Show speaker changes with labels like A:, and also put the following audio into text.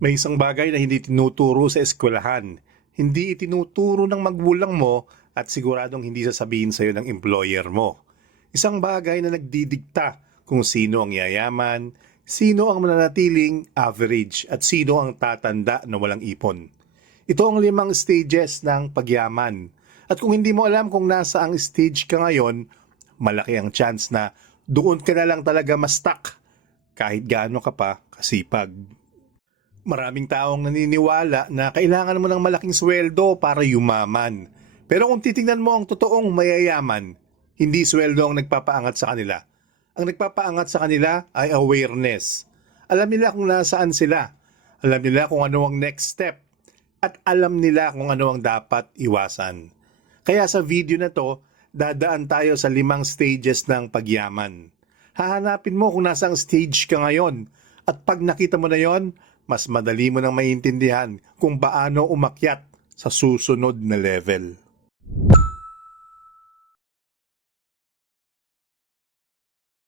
A: May isang bagay na hindi tinuturo sa eskwelahan. Hindi itinuturo ng magulang mo at siguradong hindi sasabihin sa'yo ng employer mo. Isang bagay na nagdidikta kung sino ang yayaman, sino ang mananatiling average at sino ang tatanda na walang ipon. Ito ang limang stages ng pagyaman. At kung hindi mo alam kung nasa ang stage ka ngayon, malaki ang chance na doon ka na lang talaga ma-stuck kahit gaano ka pa kasipag. Maraming taong naniniwala na kailangan mo ng malaking sweldo para yumaman. Pero kung titingnan mo ang totoong mayayaman, hindi sweldo ang nagpapaangat sa kanila. Ang nagpapaangat sa kanila ay awareness. Alam nila kung nasaan sila. Alam nila kung ano ang next step. At alam nila kung ano ang dapat iwasan. Kaya sa video na to, dadaan tayo sa limang stages ng pagyaman. Hahanapin mo kung nasang stage ka ngayon. At pag nakita mo na yon, mas madali mo nang maintindihan kung paano umakyat sa susunod na level.